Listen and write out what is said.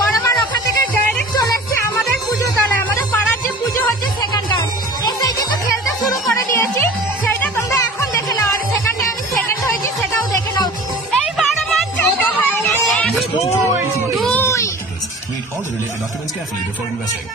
বড়মার ওখান থেকে ডাইরেক্ট চলে এসেছে আমাদের পুজো দলে, আমাদের পাড়ার যে পুজো হচ্ছে সেখানকার এসে কিন্তু খেলতে শুরু করে দিয়েছি। সেটা তোমরা এখন দেখে নাও, আর সেখানে আমি সেকেন্ড হয়েছি সেটাও দেখে নাও। এই বড়মার জন্য হয়ে গেছে 2। Read all the related documents carefully before investing.